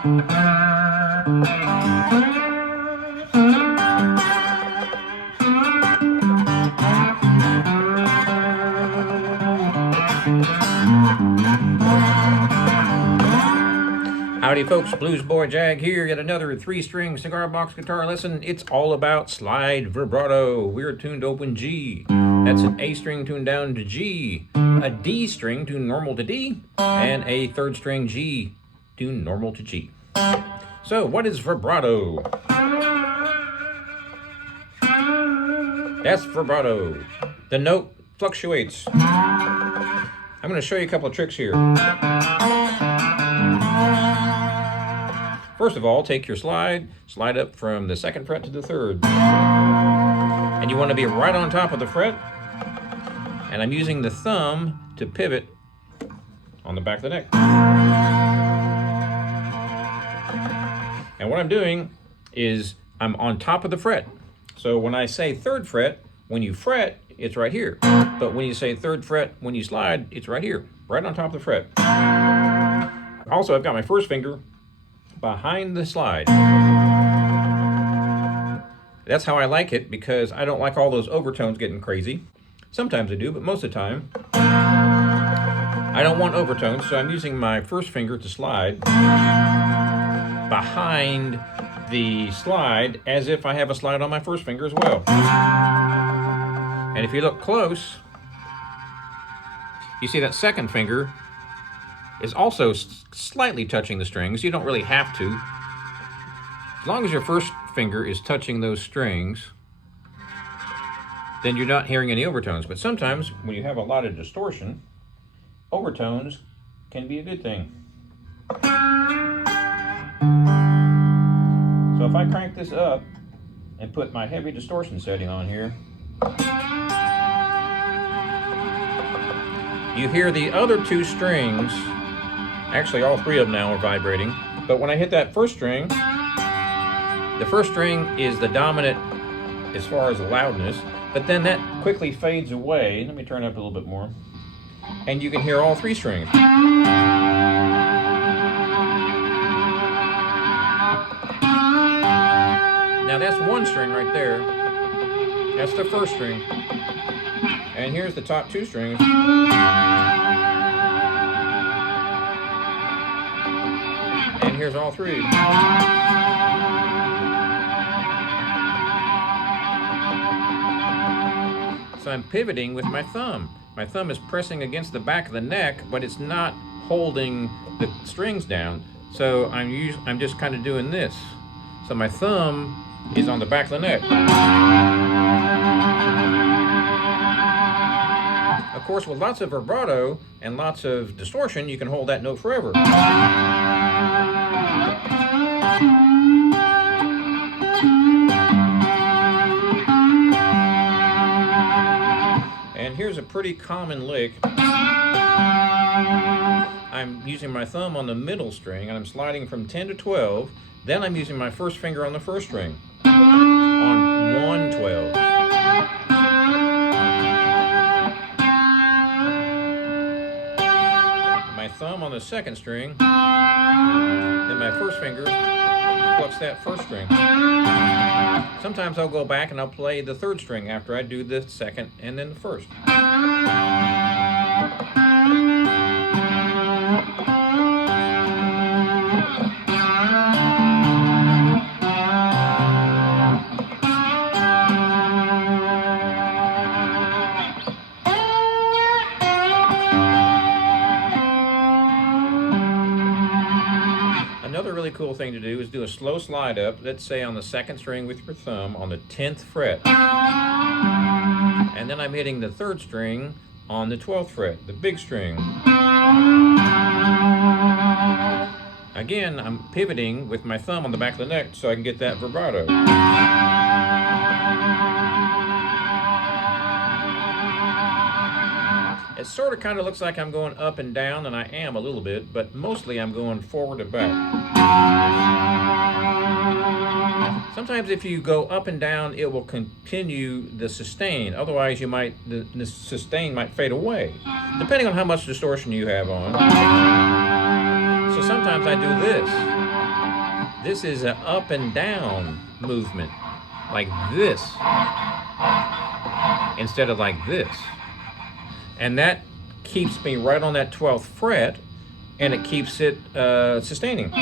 Howdy folks, Bluesboyjag here, yet another 3-string cigar box guitar lesson. It's all about slide vibrato. We're tuned to open G. That's an A string tuned down to G, a D string tuned normal to D, and a 3rd string G tuned normal to G. So what is vibrato? That's vibrato. The note fluctuates. I'm going to show you a couple of tricks here. First of all, take your slide up from the 2nd fret to the 3rd. And you want to be right on top of the fret. And I'm using the thumb to pivot on the back of the neck. And what I'm doing is I'm on top of the fret. So when I say 3rd fret, when you fret, it's right here. But when you say 3rd fret, when you slide, it's right here, right on top of the fret. Also, I've got my 1st finger behind the slide. That's how I like it, because I don't like all those overtones getting crazy. Sometimes I do, but most of the time I don't want overtones, so I'm using my 1st finger to slide behind the slide as if I have a slide on my 1st finger as well. And if you look close, you see that 2nd finger is also slightly touching the strings. You don't really have to. As long as your 1st finger is touching those strings, then you're not hearing any overtones. But sometimes when you have a lot of distortion, overtones can be a good thing. So if I crank this up and put my heavy distortion setting on here, you hear the other 2 strings. Actually, all 3 of them now are vibrating. But when I hit that 1st string, the 1st string is the dominant as far as loudness, but then that quickly fades away. Let me turn it up a little bit more. And you can hear all 3 strings. Now that's 1 string right there. That's the 1st string. And here's the top 2 strings. And here's all 3. So I'm pivoting with my thumb. My thumb is pressing against the back of the neck, but it's not holding the strings down. So I'm just kind of doing this. So my thumb is on the back of the neck. Of course, with lots of vibrato and lots of distortion, you can hold that note forever. And here's a pretty common lick. I'm using my thumb on the middle string and I'm sliding from 10 to 12. Then I'm using my 1st finger on the 1st string on 1/12. My thumb on the 2nd string, then my 1st finger plucks that 1st string. Sometimes I'll go back and I'll play the 3rd string after I do the 2nd and then the 1st. Another really cool thing to do is do a slow slide up, let's say on the 2nd string with your thumb on the 10th fret. And then I'm hitting the 3rd string on the 12th fret, the big string. Again, I'm pivoting with my thumb on the back of the neck so I can get that vibrato. It sort of kind of looks like I'm going up and down, and I am a little bit, but mostly I'm going forward and back. Sometimes if you go up and down, it will continue the sustain. Otherwise, the sustain might fade away, depending on how much distortion you have on. So sometimes I do this. This is an up and down movement, like this, instead of like this. And that keeps me right on that 12th fret, and it keeps it sustaining.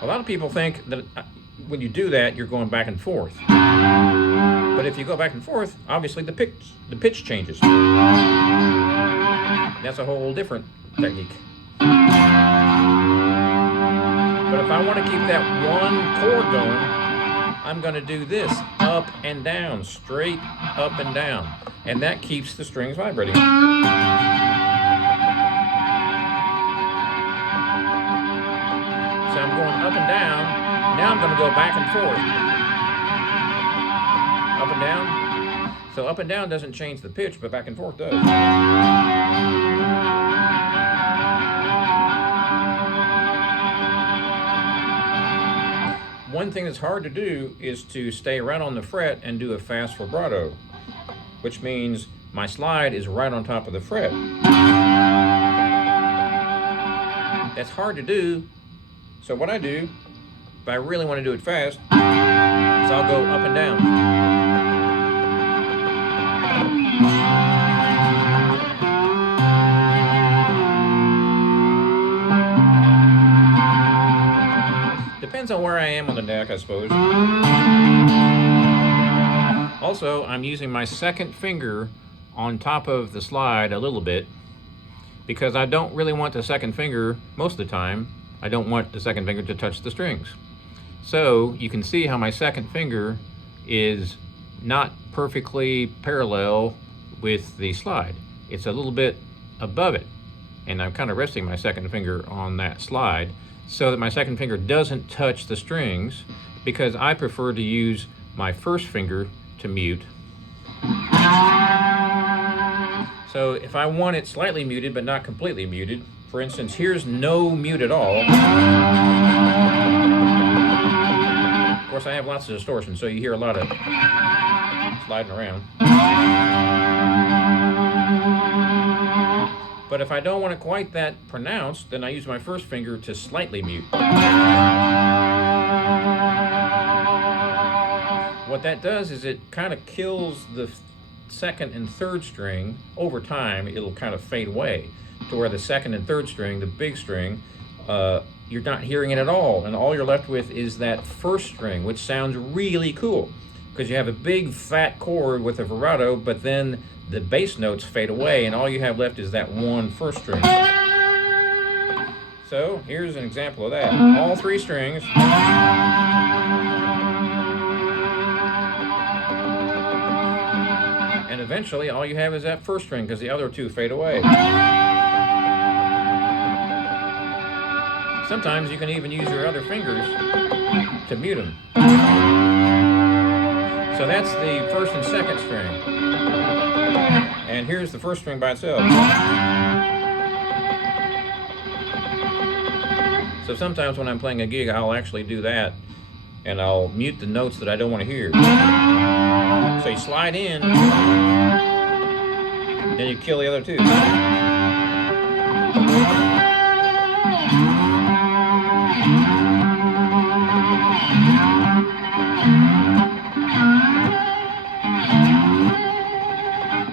A lot of people think that when you do that, you're going back and forth. But if you go back and forth, obviously the pitch changes. That's a whole different technique. But if I want to keep that one chord going, I'm going to do this, up and down, straight up and down. And that keeps the strings vibrating. So I'm going up and down. Now I'm going to go back and forth. Up and down. So up and down doesn't change the pitch, but back and forth does. One thing that's hard to do is to stay right on the fret and do a fast vibrato, which means my slide is right on top of the fret. That's hard to do. So what I do, if I really want to do it fast, is I'll go up and down. Depends on where I am on the deck, I suppose. Also, I'm using my second finger on top of the slide a little bit because I don't really want the second finger, most of the time, I don't want the second finger to touch the strings. So you can see how my second finger is not perfectly parallel with the slide. It's a little bit above it, and I'm kind of resting my second finger on that slide so that my second finger doesn't touch the strings, because I prefer to use my first finger to mute. So if I want it slightly muted but not completely muted, for instance, here's no mute at all. Of course, I have lots of distortion, so you hear a lot of sliding around. But if I don't want it quite that pronounced, then I use my first finger to slightly mute. What that does is it kind of kills the second and third string. Over time, it'll kind of fade away to where the second and third string, the big string, you're not hearing it at all. And all you're left with is that first string, which sounds really cool because you have a big fat chord with a vibrato, but then the bass notes fade away and all you have left is that one first string. So here's an example of that. All three strings. And eventually all you have is that first string because the other two fade away. Sometimes you can even use your other fingers to mute them. So that's the first and second string. And here's the first string by itself. So sometimes when I'm playing a gig, I'll actually do that, and I'll mute the notes that I don't want to hear. So you slide in, then you kill the other two.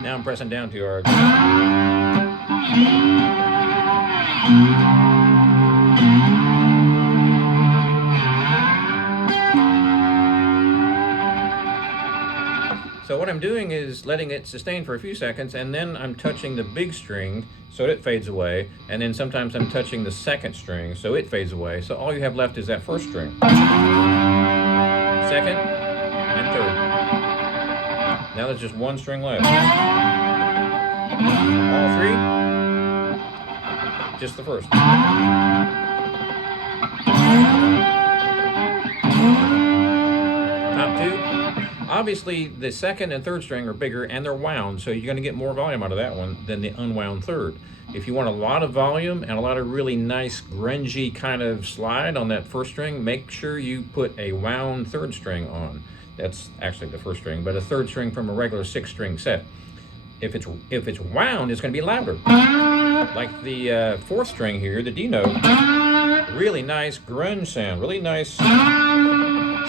Now I'm pressing down too hard. So what I'm doing is letting it sustain for a few seconds, and then I'm touching the big string so it fades away, and then sometimes I'm touching the second string so it fades away. So all you have left is that first string. Second and third. Now there's just one string left. All three, just the first. Top two. Obviously, the second and third string are bigger and they're wound, so you're going to get more volume out of that one than the unwound third. If you want a lot of volume and a lot of really nice, grungy kind of slide on that first string, make sure you put a wound third string on. That's actually the first string, but a third string from a regular 6-string set. If it's wound, it's going to be louder. Like the fourth string here, the D note. Really nice grunge sound. Really nice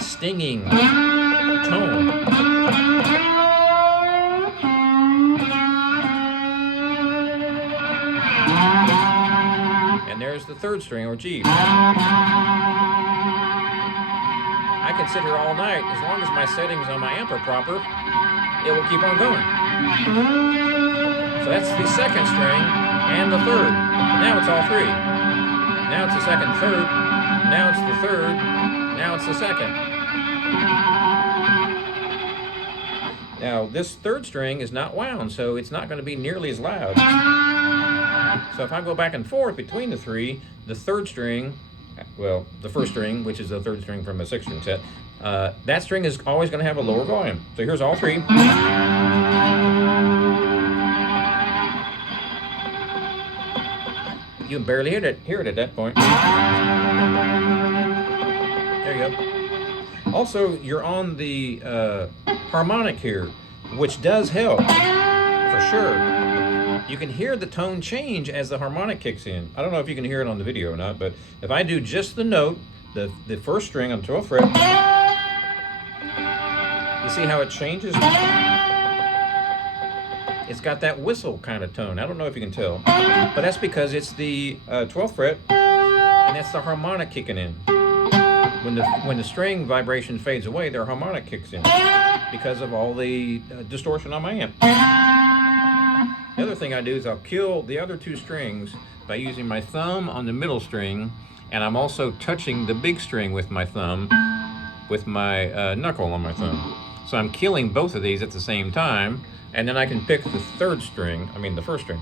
stinging tone. And there's the third string, or G. I can sit here all night. As long as my settings on my amp are proper, it will keep on going. So that's the second string and the third. Now it's all three. Now it's the second, third. Now it's the third. Now it's the second. Now this third string is not wound, so it's not going to be nearly as loud. So if I go back and forth between the three, the third string, well, the first string, which is the third string from a 6-string set, that string is always going to have a lower volume. So here's all three. You can barely hear it at that point. There you go. Also, you're on the harmonic here, which does help, for sure. You can hear the tone change as the harmonic kicks in. I don't know if you can hear it on the video or not, but if I do just the note, the first string on the 12th fret, you see how it changes? It's got that whistle kind of tone. I don't know if you can tell, but that's because it's the 12th fret, and that's the harmonic kicking in. When the string vibration fades away, their harmonic kicks in because of all the distortion on my amp. The other thing I do is I'll kill the other two strings by using my thumb on the middle string, and I'm also touching the big string with my thumb, with my knuckle on my thumb. So I'm killing both of these at the same time, and then I can pick the third string, I mean the first string.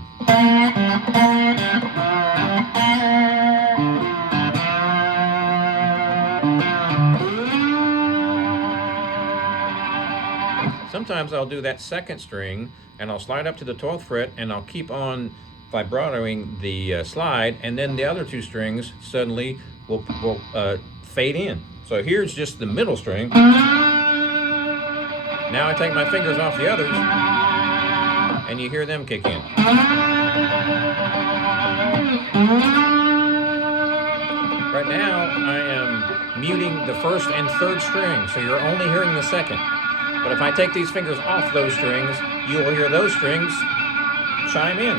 Sometimes I'll do that second string, and I'll slide up to the 12th fret, and I'll keep on vibratoing the slide, and then the other two strings suddenly will fade in. So here's just the middle string. Now I take my fingers off the others, and you hear them kick in. Right now, I am muting the first and third string, so you're only hearing the second. But if I take these fingers off those strings, you will hear those strings chime in.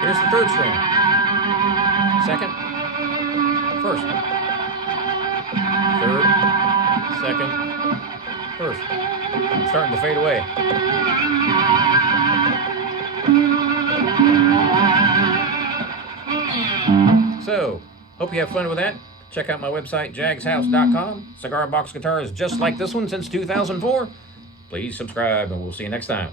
Here's the third string. Second, first. Third, second, first. It's starting to fade away. So, hope you have fun with that. Check out my website, jagshouse.com. Cigar box guitars just like this one since 2004. Please subscribe, and we'll see you next time.